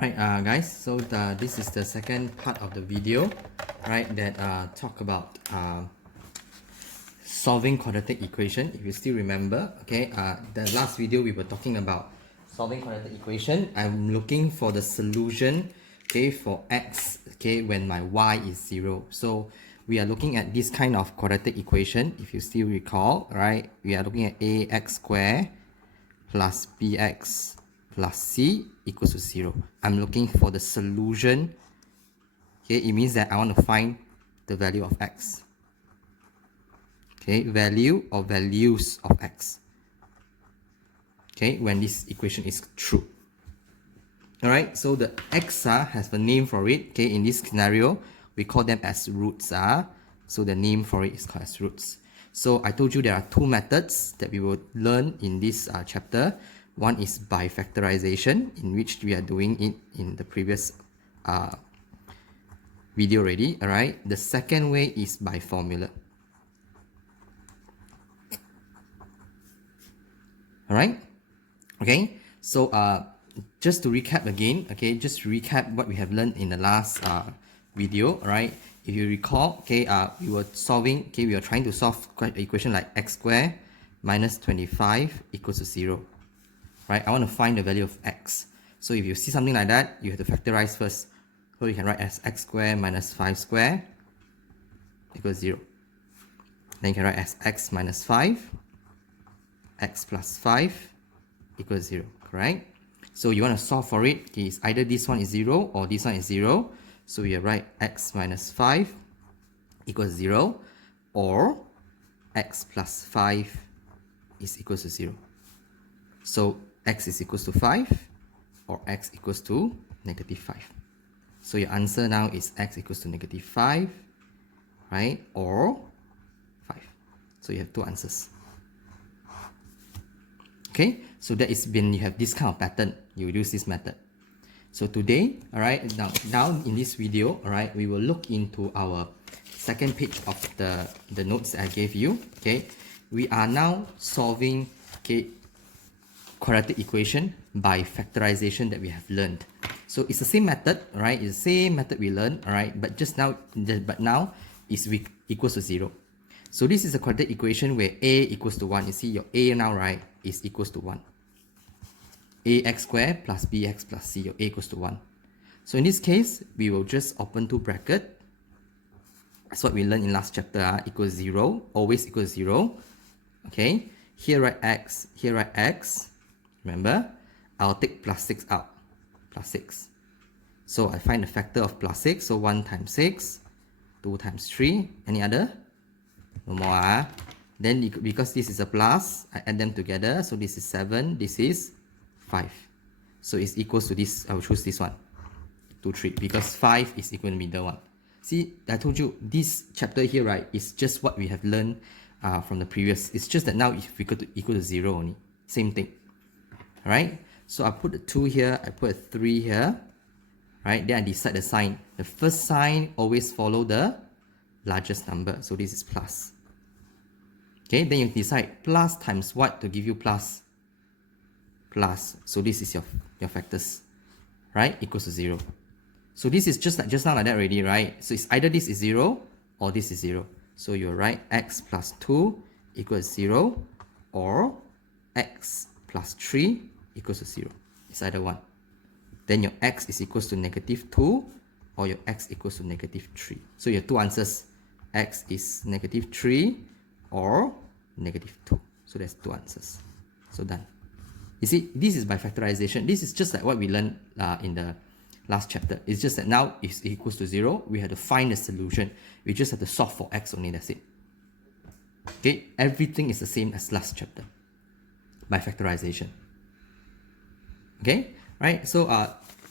Right, guys, so this is the second part of the video, right, that talk about solving quadratic equation. If you still remember, okay, the last video we were talking about solving quadratic equation. I'm looking for the solution, okay, for x, okay, when my y is 0. So we are looking at this kind of quadratic equation. If you still recall, right, we are looking at ax squared plus bx plus c equals to 0. I'm looking for the solution. Okay, it means that I want to find the value of x. Okay, value or values of x. Okay, when this equation is true. Alright, so the x has a name for it. Okay, in this scenario, we call them as roots. So the name for it is called as roots. So I told you there are two methods that we will learn in this chapter. One is by factorization, in which we are doing it in the previous video already. Alright, the second way is by formula. Alright, okay, so just to recap again, okay, just to recap what we have learned in the last video, right? If you recall, okay, we were solving, okay, we were trying to solve an equation like x squared minus 25 equals to 0, right? I want to find the value of x. So if you see something like that, you have to factorize first. So you can write as x squared minus 5 squared equals 0. Then you can write as x minus 5, x plus 5 equals 0, correct? So you want to solve for it, okay, it's either this one is 0 or this one is 0. So we write x minus 5 equals 0, or x plus 5 is equals to 0. So x is equals to 5 or x equals to negative 5. So your answer now is x equals to negative 5, right? Or 5. So you have two answers. Okay, so that is when you have this kind of pattern, you use this method. So today, all right, now in this video, all right, we will look into our second page of the notes that I gave you. Okay, we are now solving, okay, quadratic equation by factorization that we have learned. So it's the same method, right? It's the same method we learned, all right, but now is equals to 0. So this is a quadratic equation where a equals to 1. You see your a now, right, is equals to 1. Ax squared plus bx plus c, your a equals to 1. So in this case, we will just open two brackets. That's what we learned in last chapter, equals 0, always equals 0. Okay, here write x, here write x. Remember, I'll take plus 6 out, plus 6. So I find the factor of plus 6, so 1 times 6, 2 times 3, any other? No more. Then because this is a plus, I add them together, so this is 7, this is 5. So it's equals to this, I will choose this one, 2, 3, because 5 is equal to the middle one. See, I told you, this chapter here, right, is just what we have learned from the previous. It's just that now it's equal to 0 only. Same thing. Alright, so I put a 2 here, I put a 3 here. Right, then I decide the sign. The first sign always follow the largest number. So this is plus. Okay, then you decide plus times what to give you plus. Plus. So this is your factors. Right? Equals to 0. So this is just now like that already, right? So it's either this is 0 or this is 0. So you write x plus 2 equals 0, or x plus 3 equals to 0. It's either one. Then your x is equals to negative 2, or your x equals to negative 3. So you have two answers. X is negative 3 or negative 2. So that's two answers. So done. You see, this is by factorization. This is just like what we learned in the last chapter. It's just that now it's equals to 0. We have to find the solution. We just have to solve for x only. That's it. Okay, everything is the same as last chapter by factorization. Okay, right? So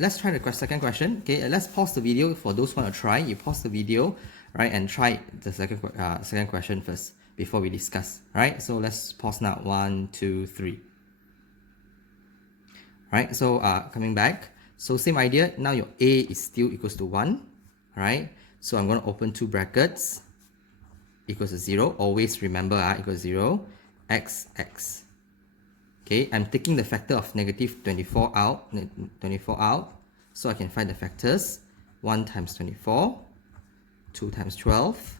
let's try the second question. Okay, let's pause the video for those who want to try. You pause the video, right, and try the second question first before we discuss. Right? So let's pause now. 1, 2, 3. Right, so coming back, so same idea. Now your a is still equals to 1, right? So I'm going to open two brackets, equals to 0. Always remember, equals 0, x. Okay, I'm taking the factor of negative 24 out, So I can find the factors. 1 times 24, 2 times 12,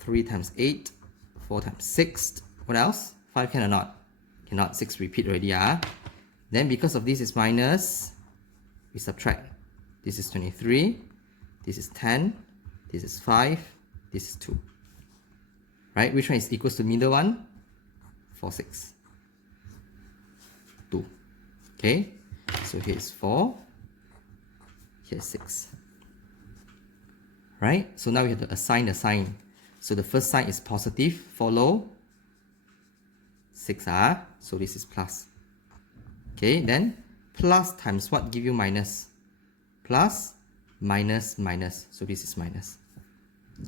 3 times 8, 4 times 6. What else? 5 can or not? Cannot. 6 repeat already. Then because of this is minus, we subtract. This is 23, this is 10, this is 5, this is 2. Right? Which one is equals to middle one? 4, 6. 2. Okay? So here's 4, here's 6. Right? So now we have to assign the sign. So the first sign is positive, follow 6. So this is plus. Okay, then plus times what give you minus? Plus, minus, minus. So this is minus.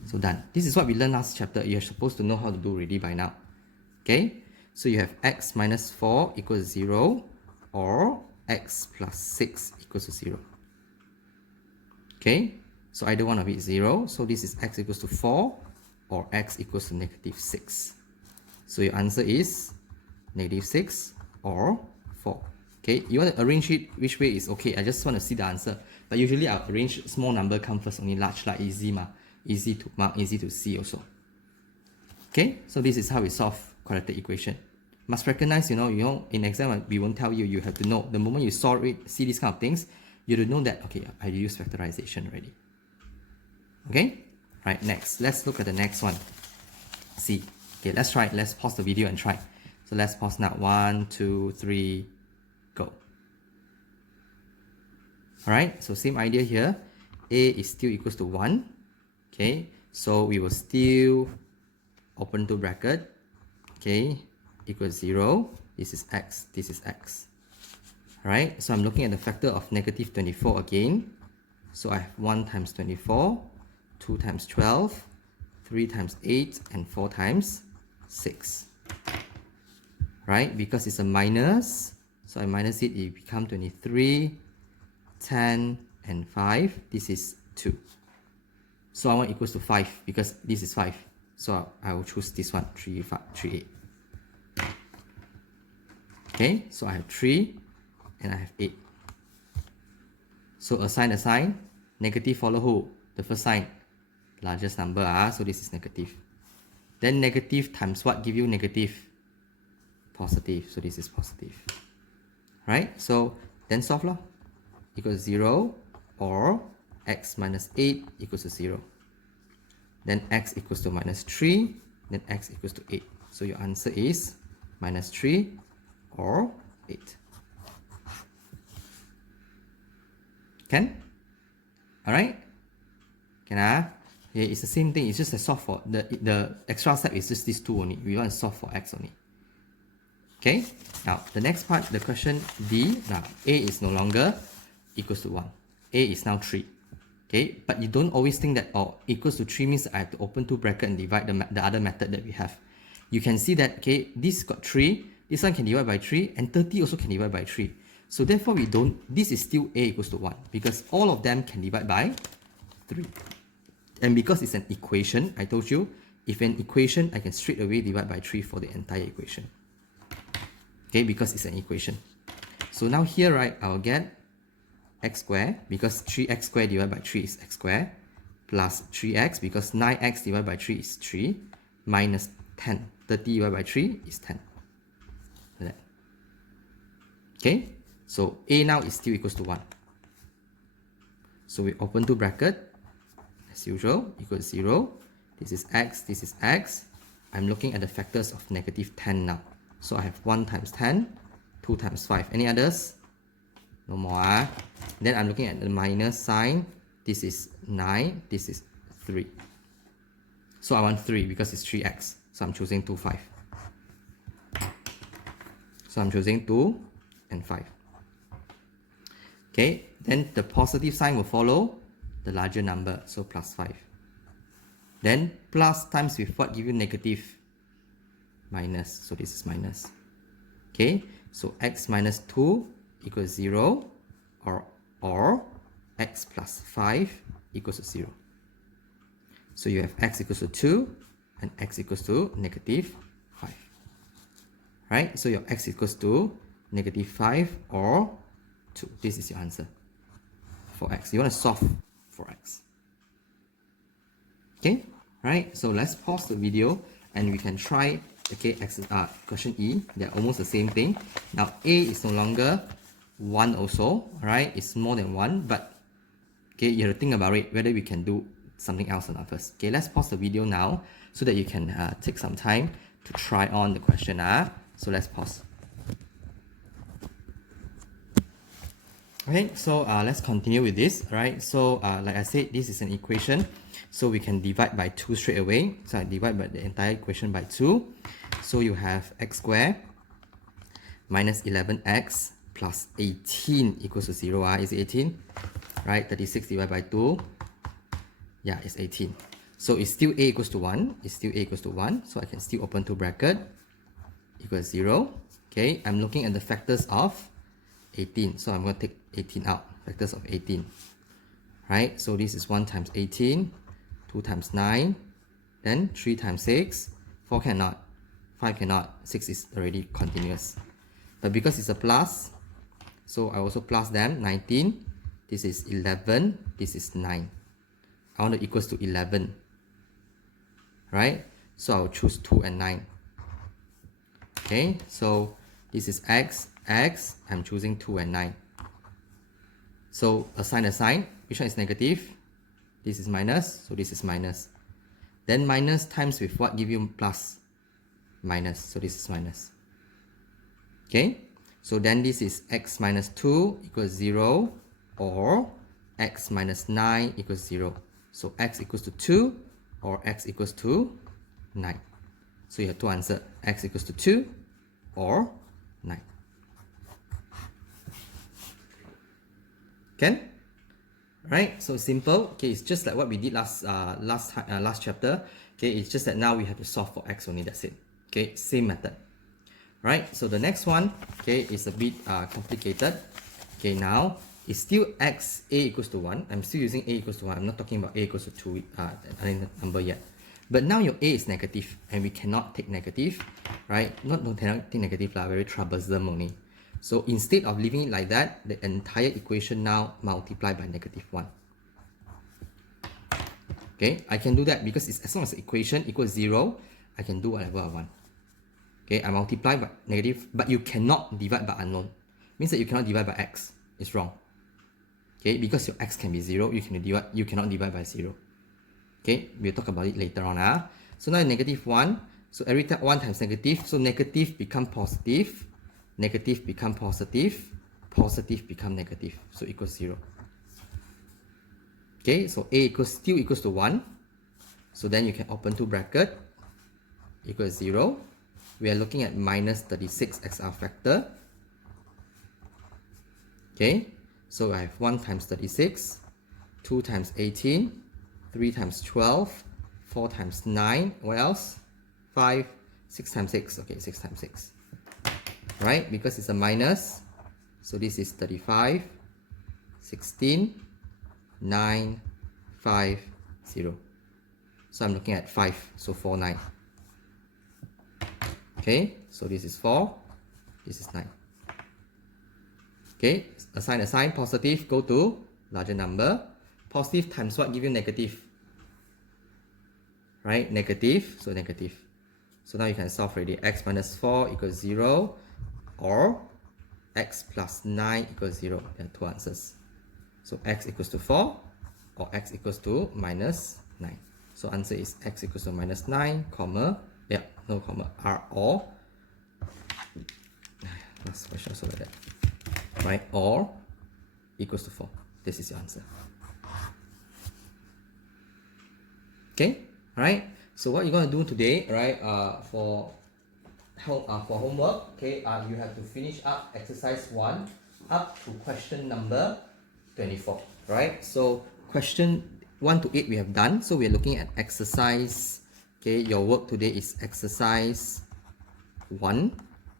So done. This is what we learned last chapter. You're supposed to know how to do already by now. Okay, so you have x minus 4 equals 0 or x plus 6 equals to 0. Okay, so either one of it is 0. So this is x equals to 4 or x equals to negative 6. So your answer is negative 6 or 4. Okay, you want to arrange it which way is okay. I just want to see the answer. But usually I'll arrange small number come first, only large like easy ma. Easy to mark, easy to see also. Okay, so this is how we solve quadratic equation. Must recognize, you know, in exam we won't tell you, you have to know. The moment you solve it, see these kind of things, you have to know that, okay, I use factorization already. Okay, right, next. Let's look at the next one. See. Okay, let's try it. Let's pause the video and try. So let's pause now. 1, 2, 3, go. Alright, so same idea here. A is still equals to 1. Okay, so we will still open to bracket. Okay, equals 0. This is x, this is x. Alright, so I'm looking at the factor of negative 24 again. So I have 1 times 24, 2 times 12, 3 times 8, and 4 times 6. Right, because it's a minus, so I minus it, it becomes 23, 10, and 5. This is 2. So I want equals to 5 because this is 5. So I will choose this one, 3, 5, 3, 8. Okay, so I have 3 and I have 8. So assign a sign. Negative follow who? The first sign. Largest number. So this is negative. Then negative times what give you negative? Positive. So this is positive. Right? So then solve law. Equals 0 or x minus 8 equals to 0. Then x equals to minus 3. Then x equals to 8. So your answer is minus 3 or 8. Can? Alright? Can I? Yeah, it's the same thing. It's just a solve for the extra step is just these two only. We want to solve for x only. Okay? Now the next part, the question D. Now a is no longer equals to 1. A is now 3. Okay, but you don't always think that, oh, equals to 3 means I have to open two brackets and divide the other method that we have. You can see that, okay, this got 3, this one can divide by 3, and 30 also can divide by 3. So therefore we don't, this is still a equals to 1 because all of them can divide by 3. And because it's an equation, I told you, if an equation, I can straight away divide by 3 for the entire equation. Okay, because it's an equation. So now here, right, I'll get x squared, because 3x squared divided by 3 is x squared, plus 3x, because 9x divided by 3 is 3, minus 10. 30 divided by 3 is 10. Like that. Okay, so a now is still equals to 1. So we open two bracket, as usual, equals 0. This is x, this is x. I'm looking at the factors of negative 10 now. So I have 1 times 10, 2 times 5. Any others? No more. Then I'm looking at the minus sign. This is 9, this is 3. So I want 3 because it's 3x. So I'm choosing 2, 5. So I'm choosing 2 and 5. Okay, then the positive sign will follow the larger number, so plus 5. Then plus times with what give you negative? Minus, so this is minus. Okay, so x minus 2 equals 0 or x plus 5 equals to 0. So you have x equals to 2 and x equals to negative 5. Right? So your x equals to negative 5 or 2. This is your answer. for x. You want to solve for x. Okay, right? So let's pause the video and we can try, okay, question E. They're almost the same thing. Now A is no longer 1 also, right? It's more than 1, but okay, you have to think about it, whether we can do something else or not first. Okay, let's pause the video now so that you can take some time to try on the question. So let's pause. Okay, so let's continue with this, right? So like I said, this is an equation, so we can divide by 2 straight away. So I divide by the entire equation by 2. So you have x squared minus 11x plus 18 equals to 0. Is it 18? Right, 36 divided by 2. Yeah, it's 18. So it's still a equals to 1. It's still a equals to 1. So I can still open 2 bracket equals 0. Okay, I'm looking at the factors of 18. So I'm going to take 18 out. Factors of 18. Right, so this is 1 times 18, 2 times 9, then 3 times 6, 4 cannot, 5 cannot, 6 is already continuous. But because it's a plus, so I also plus them, 19, this is 11, this is 9. I want to equals to 11, right? So I'll choose 2 and 9. Okay, so this is x, I'm choosing 2 and 9. So assign, which one is negative? This is minus, so this is minus. Then minus times with what give you plus? Minus, so this is minus. Okay, so then this is x minus 2 equals 0, or x minus 9 equals 0. So x equals to 2 or x equals to 9. So you have two answers, x equals to 2 or 9. Can? Right? So simple. Okay, it's just like what we did last chapter. Okay, it's just that now we have to solve for x only, that's it. Okay, same method. Right? So the next one, okay, is a bit complicated. Okay, now it's still x, a equals to 1. I'm still using a equals to 1. I'm not talking about a equals to 2 number yet. But now your a is negative and we cannot take negative, right? Not cannot take negative, very troublesome only. So instead of leaving it like that, the entire equation now multiply by negative 1. Okay, I can do that because it's, as long as the equation equals 0, I can do whatever I want. Okay, I multiply by negative, but you cannot divide by unknown. Means that you cannot divide by x. It's wrong. Okay, because your x can be 0, you cannot divide by 0. Okay, we'll talk about it later on. So now negative 1. So every time 1 times negative, so negative become positive, negative become positive, positive become negative. So equals 0. Okay, so a still equals to 1. So then you can open 2 bracket equals 0. We are looking at minus 36 XR factor. Okay, so I have 1 times 36, 2 times 18, 3 times 12, 4 times 9, what else? 5, 6 times 6, okay, 6 times 6. Right, because it's a minus, so this is 35, 16, 9, 5, 0. So I'm looking at 5, so 4, 9. Okay, so this is 4, this is 9. Okay, assign positive, go to larger number. Positive times what give you negative? Right, negative, so negative. So now you can solve already. X minus 4 equals 0, or x plus 9 equals 0. There are two answers. So x equals to 4, or x equals to minus 9. So answer is x equals to minus 9, comma, yeah, no comma, r, or, last question also like that. Right, or equals to 4. This is your answer. Okay, alright. So what you're going to do today, right, for homework, okay, you have to finish up exercise 1 up to question number 24, right? So question 1 to 8 we have done. So we are looking at exercise, okay, your work today is exercise 1,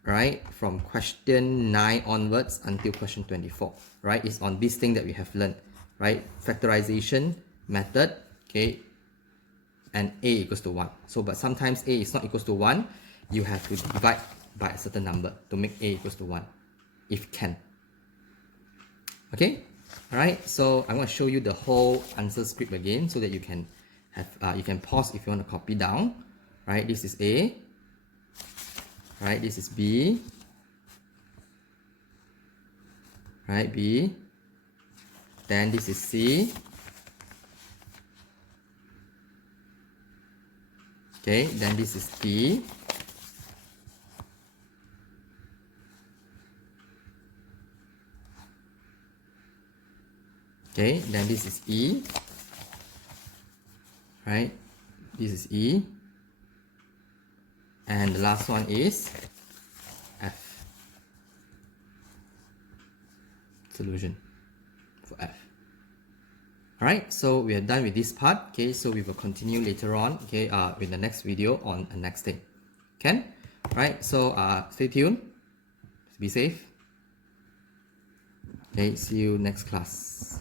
right, from question 9 onwards until question 24, right? It's on this thing that we have learned, right? Factorization method, okay, and a equals to 1. So but sometimes a is not equals to 1, you have to divide by a certain number to make a equals to 1, if can. Okay, Alright, so I'm going to show you the whole answer script again so that you can have you can pause if you want to copy down. Right, this is A. Right, this is B. Right, B. Then this is C. Okay, then this is D. Okay, then this is E. Right, this is E. And the last one is F. Solution for F. Alright, so we are done with this part. Okay, so we will continue later on, okay, with the next video on the next thing. Okay? Alright, so stay tuned. Be safe. Okay, see you next class.